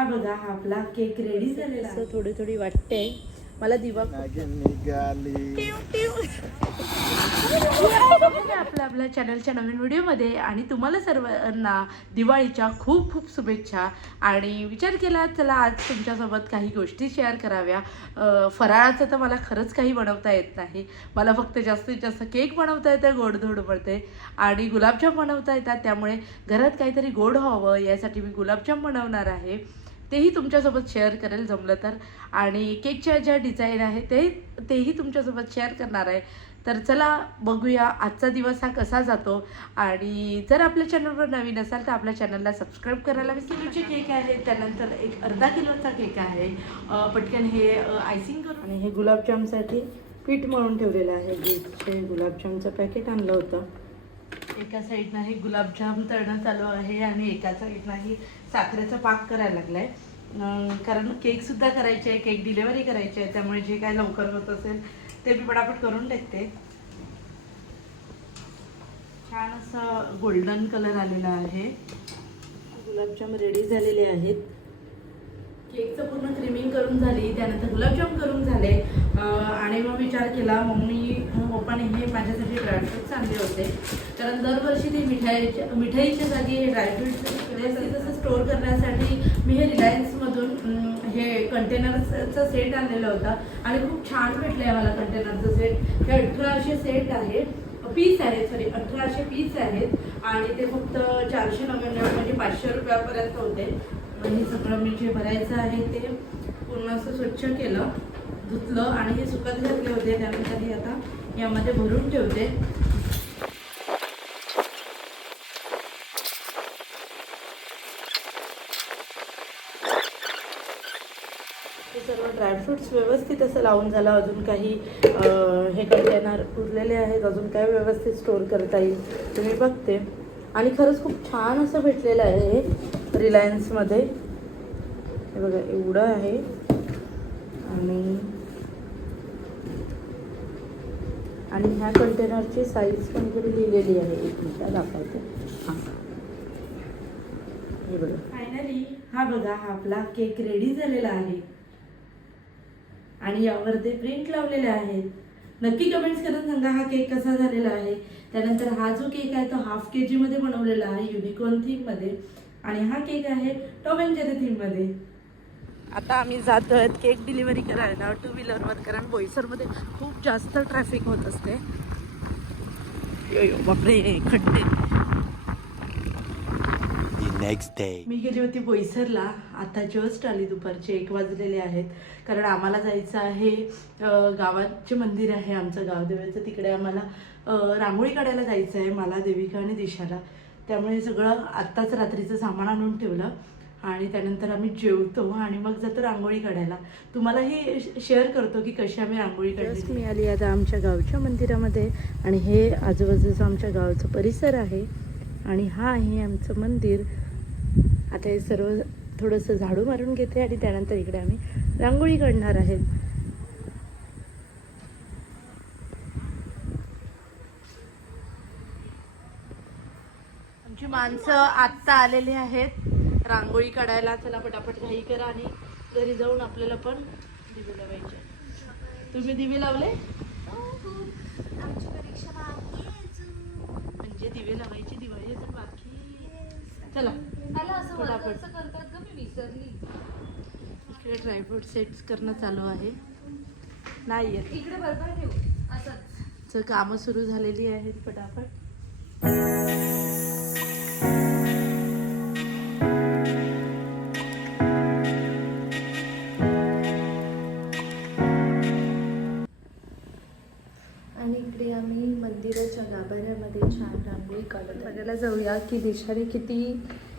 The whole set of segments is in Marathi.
हा बघा हा आपला केक रेडी झालेला आहे. थोडी थोडी वाटते मला दिवा आपल्या चॅनलच्या नवीन व्हिडिओमध्ये आणि तुम्हाला सर्वांना दिवाळीच्या खूप खूप शुभेच्छा. आणि विचार केला चला आज तुमच्यासोबत काही गोष्टी शेअर कराव्या. फराळाचं तर मला खरंच काही बनवता येत नाही. मला फक्त जास्तीत जास्त केक बनवता येतं, गोडधोड बनते आणि गुलाबजाम बनवता येतात. त्यामुळे घरात काहीतरी गोड व्हावं यासाठी मी गुलाबजाम बनवणार आहे. तेही तुमच्यासोबत शेअर करेल जमलं तर. आणि केकच्या ज्या डिझाईन आहे तेही तुमच्यासोबत शेअर करणार आहे. तर चला बघूया आजचा दिवस हा कसा जातो. आणि जर आपल्या चॅनलवर नवीन असाल तर आपल्या चॅनलला सबस्क्राईब करायला विसरूचे. केक आहे त्यानंतर एक अर्धा किलोचा केक आहे. पटकन हे आयसिंग करून आणि हे गुलाबजामसाठी पीठ मळून ठेवलेलं आहे. जे गुलाबजामचं पॅकेट आणलं होतं. एका साईडनं हे गुलाबजाम तळणं चालू आहे आणि एका साईडनं ही साखरेचा पाक करायला लागलाय. कारण केकसुद्धा करायचे आहे, केक डिलेवरी करायची आहे. त्यामुळे जे काय लवकर होत असेल ते मी पटापट करून टाकते. छान असं गोल्डन कलर आलेला आहे. गुलाबजाम रेडी झालेले आहेत. केकचं पूर्ण क्रीमिंग करून झाली, त्यानंतर गुलाबजाम करून झाले. आणि मग विचार केला पप्पाने हे माझ्यासाठी ड्रायफ्रूट्स आणले होते. कारण दरवर्षी ते मिठाईच्या जागी हे ड्रायफ्रूट्स तसं स्टोअर करण्यासाठी मी हे रिलायन्समधून हे कंटेनरचा सेट आणलेला होता आणि खूप छान भेटलं आहे मला कंटेनरचं सेट. हे 1800 सेट आहे, पीस आहेत, सॉरी 1800 पीस आहेत आणि ते फक्त 499 म्हणजे 500 रुपयापर्यंत होते. हे सगळं मी जे भरायचं आहे ते पूर्ण असं स्वच्छ केलं, धुतलं आणि हे सुकत घातले होते. त्यानंतर हे आता यामध्ये भरून ठेवते. हे सर्व ड्रायफ्रूट्स व्यवस्थित असं लावून झालं. अजून काही हे कंटेनर उरलेले आहेत, अजून काय व्यवस्थित स्टोअर करता येईल तुम्ही बघते. आणि खरंच खूप छान असं भेटलेलं आहे हे रिलायन्समध्ये. हे बघा एवढं आहे आणि ह्या कंटेनरची साईज पण इकडे लिहिलेली आहे. एक मिनिट दाखवते. हां हे बघा फायनली हा बघा हा आपला केक रेडी झालेला आहे आणि यावर ते प्रिंट लावलेले आहेत. नक्की कमेंट्स करून सांगा हा केक कसा झालेला आहे. त्यानंतर हा जो केक आहे तो ½ kg मध्ये बनवलेला आहे, युनिकॉर्न थीम मध्ये. आणि हा केक आहे टॉम अँड जेरी थीम मध्ये. आता आम्ही जातोय केक डिलिव्हरी करायला 2 व्हीलरवर, कारण बोईसरमध्ये खूप जास्त ट्रॅफिक होत असते. बापरे खड्डे. नेक्स्ट डे मी गेली होती बोईसरला, आता जस्ट आली. दुपारचे 1 वाजलेले आहेत. कारण आम्हाला जायचं आहे गावाचे मंदिर आहे आमचं गावदेवाचं, तिकडे आम्हाला रांगोळी काढायला जायचं आहे मला, देविका आणि दिशाला. त्यामुळे सगळं आत्ताच रात्रीचं सामान आणून ठेवलं आणि त्यानंतर आम्ही जेवतो आणि मग जातो रांगोळी काढायला. तुम्हालाही शेअर करतो की कशी आम्ही रांगोळी काढली. मी आली आता आमच्या गावच्या मंदिरामध्ये आणि हे आजूबाजूचं आमच्या गावचं परिसर आहे आणि हा आहे आमचं मंदिर. आता हे सर्व थोडंसं झाडू मारून घेते आणि त्यानंतर इकडे आम्ही रांगोळी काढणार आहे. आमची माणसं आत्ता आलेली आहेत रांगोळी काढायला. चला पटापट घाई करा आणि घरी जाऊन आपल्याला पण दिवे लावायचे. तुम्ही दिवे लावले? म्हणजे दिवे लावायची दिवाळी तर बाकी. चला पटापट. इकडे ड्रायफ्रूट सेट्स करणं चालू आहे. नाही येत इकडे बरोबर ठेवू असंच कामं सुरू झालेली आहेत. पटापट आणि इकडे आम्ही मंदिराच्या गाभाऱ्यामध्ये छान रांगोळी काढत बघायला जाऊया की दिशाने किती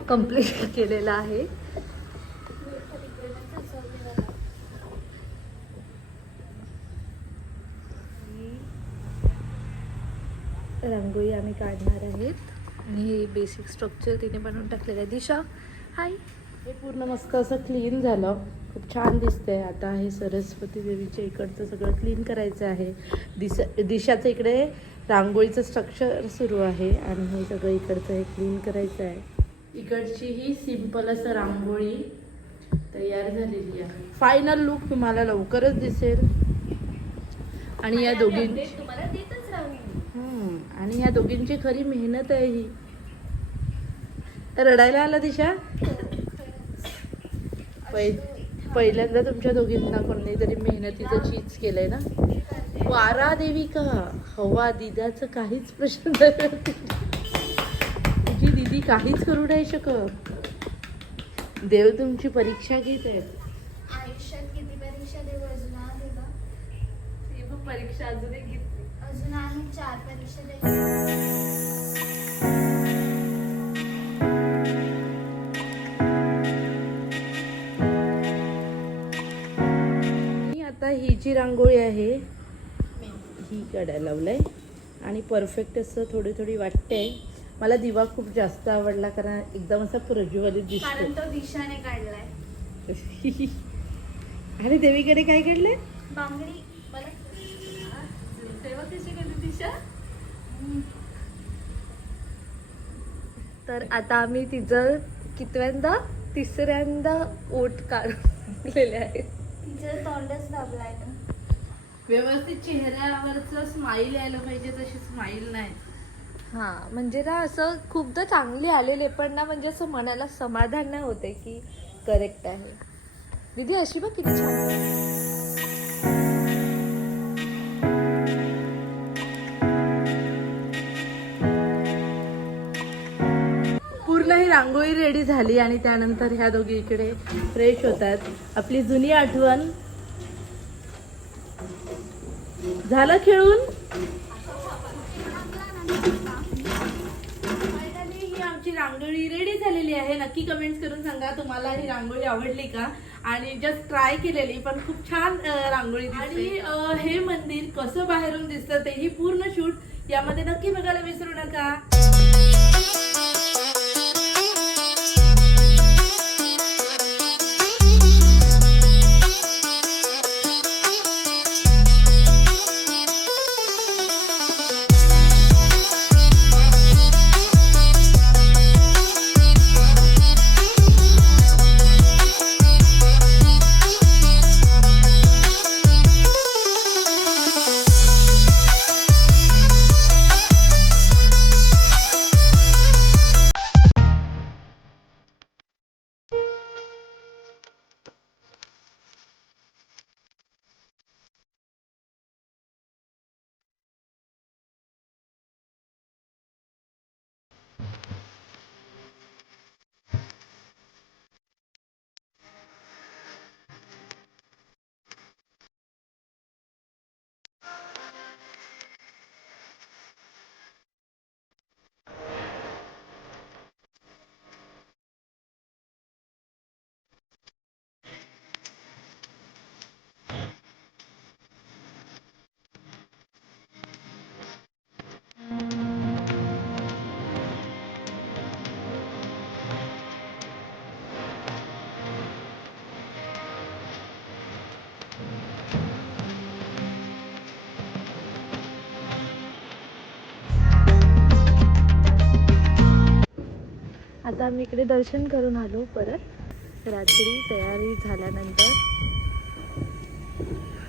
कंप्लीट केलेलं आहे. रांगोळी आम्ही काढणार आहेत आणि हे बेसिक स्ट्रक्चर तिने बनवून टाकलेलं आहे. दिशा हाय. हे पूर्ण मस्त असं क्लीन झालं, खूप छान दिसतंय. आता हे सरस्वती देवीच्या इकडचं सगळं क्लीन करायचं आहे. दिशाचं इकडे रांगोळीचं स्ट्रक्चर सुरू आहे आणि हे सगळं इकडचं हे क्लीन करायचं आहे. इकडची ही सिंपल असं रांगोळी तयार झालेली आहे. फायनल लुक तुम्हाला लवकरच दिसेल. आणि या दोघींची तुम्हाला देतच राहील. आणि या दोघींची खरी मेहनत आहे ही. रडायला आला दिशा. पहिल्यांदा तुमच्या दोघींना कोणीतरी मेहनतीचं चीज केलंय ना. वारा देवी का हवा दिदाचं काहीच प्रश्न नाही. तुझी दीदी काहीच करू नाही शकत. देव तुमची परीक्षा घेत आहेत. आयुष्यात किती परीक्षा देऊ अजून देवा. ती पण परीक्षा अजून एक घेतली. अजून आम्ही 4 परीक्षा द्यायच्या. आता ही जी रांगोळी आहे ही काढायला लावलंय आणि परफेक्ट असं थोडी थोडी वाटते. मला दिवा खूप जास्त आवडला कारण एकदम असा प्रज्वलित दिसतो. कारण तो दिशाने काढलाय. आणि देवीकडे काय काढलंय? बांगडी. मला तेव्हा कशी केली दिशा. तर आता आम्ही तिचं कितव्यांदा तिसऱ्यांदा ओठ काढलेले आहेत. तिचं तोंडच दाबलाय ना. व्यवस्थित चेहऱ्यावरचं स्माईल यायला पाहिजे तशी स्माईल नाही. हा म्हणजे ना असं खूपदा चांगली आलेले पण ना म्हणजे असं मनाला समाधान नाही होते की करेक्ट आहे. दीदी अशी बघ किती छान आहे. पूर्ण ही रांगोळी रेडी झाली आणि त्यानंतर ह्या दोघी इकडे फ्रेश होतात. आपली जुनी आठवण झालं खेळून. ही आमची रांगोळी रेडी झालेली आहे. नक्की कमेंट्स करून सांगा तुम्हाला ही रांगोळी आवडली का. आणि जस्ट ट्राय केलेली पण खूप छान रांगोळी दिसते. आणि हे मंदिर कसं बाहेरून दिसतं तेही पूर्ण शूट यामध्ये नक्की बघायला विसरू नका. आता आम्ही इकडे दर्शन करून आलो परत रात्री तयारी झाल्यानंतर.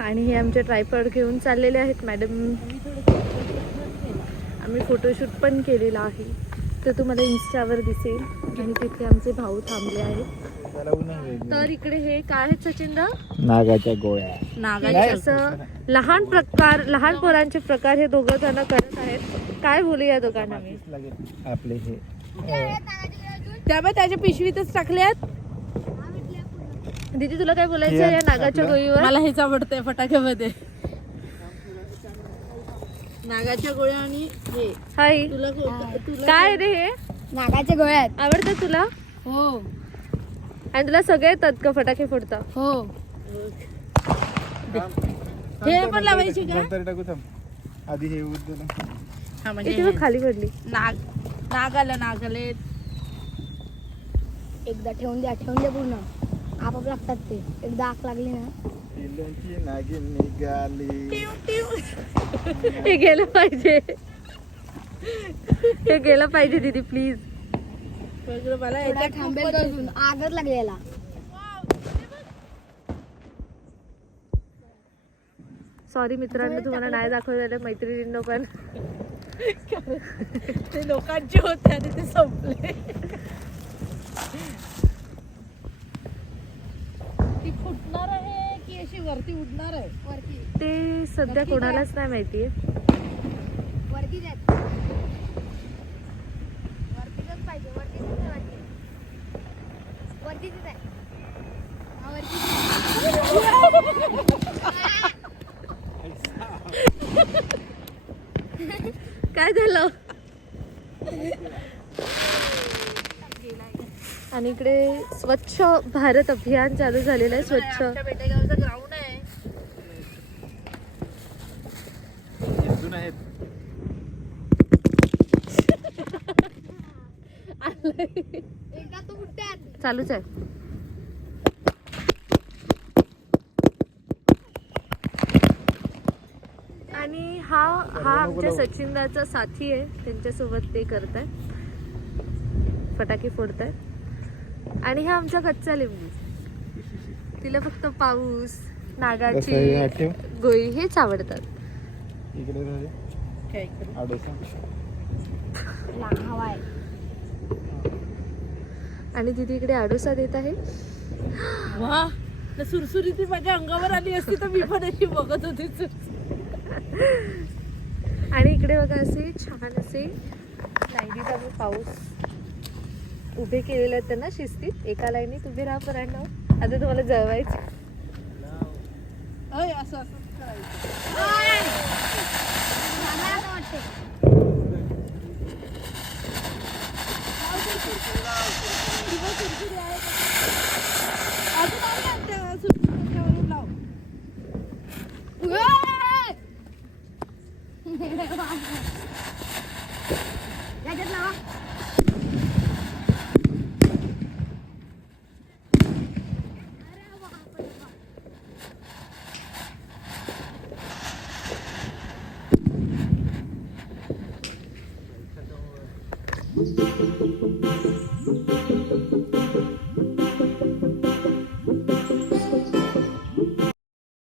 आणि हे आमचे ट्रायपॉड घेऊन चाललेले आहेत मॅडम. आम्ही फोटोशूट पण केलेला आहे तर तुम्हाला इन्स्टावर दिसेल. आणि तिथे आमचे भाऊ थांबले आहेत. तर इकडे हे काय आहेत सचिनदा? नागाच्या गोळ्या. नागाच्या असं लहान पोरांचे प्रकार हे दोघं जण करत आहेत. काय बोलू या दोघांना मी. आपले हे त्यामुळे त्याच्या पिशवीतच टाकल्यात. दीदी तुला काय बोलायचं या नागाच्या गोळीवर? मला हेच आवडतंय फटाक्यामध्ये. नागाच्या गोळ्या आणि हे. हाय तुला काय रे हे? नागाच्या गोळ्या आहेत. आवडतं तुला? हो आणि तुला सगळे येतात का फटाके फोडता? हो. हे पण लावायची का? नंतर टाकू थांब. आधी हे उद्या हा म्हणजे इथे बघ खाली पडली. नाग आले. एकदा ठेवून द्या पूर्ण. आपाप लागतात ते. एकदा आग लागली ना. नागिन निघाली. हे गेलं पाहिजे. हे गेलं पाहिजे दीदी प्लीज. मला थोडा थांबेल तर अजून आगच लागलेला. सॉरी मित्रांनो, तुम्हाला नाही दाखवलेलं, मैत्रिणींनो पण. ते लोकांचे होते आणि ते संपले. ती फुटणार आहे की अशी वरती उडणार आहे? वरती ते सध्या कोणालाच नाही माहितीये. वरतीच आहेत. वरतीच पाहिजे. वरतीच आहे. वरतीच आहे. हा, काय झालं? आणि इकडे स्वच्छ भारत अभियान चालू झालेलं आहे. स्वच्छ बेटेगावचं ग्राउंड आहे. अजून आहेत. एकदा तो कुठे चालूच आहे. आणि हा आमच्या सचिनदाचा साथी आहे, त्यांच्यासोबत ते करत आहे, फटाके फोडत आहे. आणि हा आमचा कच्चा लिंबू, तिला फक्त पाऊस, नागाची गोळी हेच आवडतात. इकडे झाले काय करू? आडोसा. हवा आहे. आणि तिथे इकडे आडोसा देत आहे. वा, तर सुरसुरी ती माझ्या अंगावर आली असती तर मी पण अशी बघत होती. आणि इकडे बघा असे छान असे लाईनीत आम्ही पाऊस उभे केलेले आहेत त्यांना शिस्तीत. एका लाईनीत उभे राहा परांना. आता तुम्हाला जळवायचं. असं असं करायचं. मला असं वाटते. अजून आहे ना त्या सुरसुरीवरून लाव. याच्यात लावा.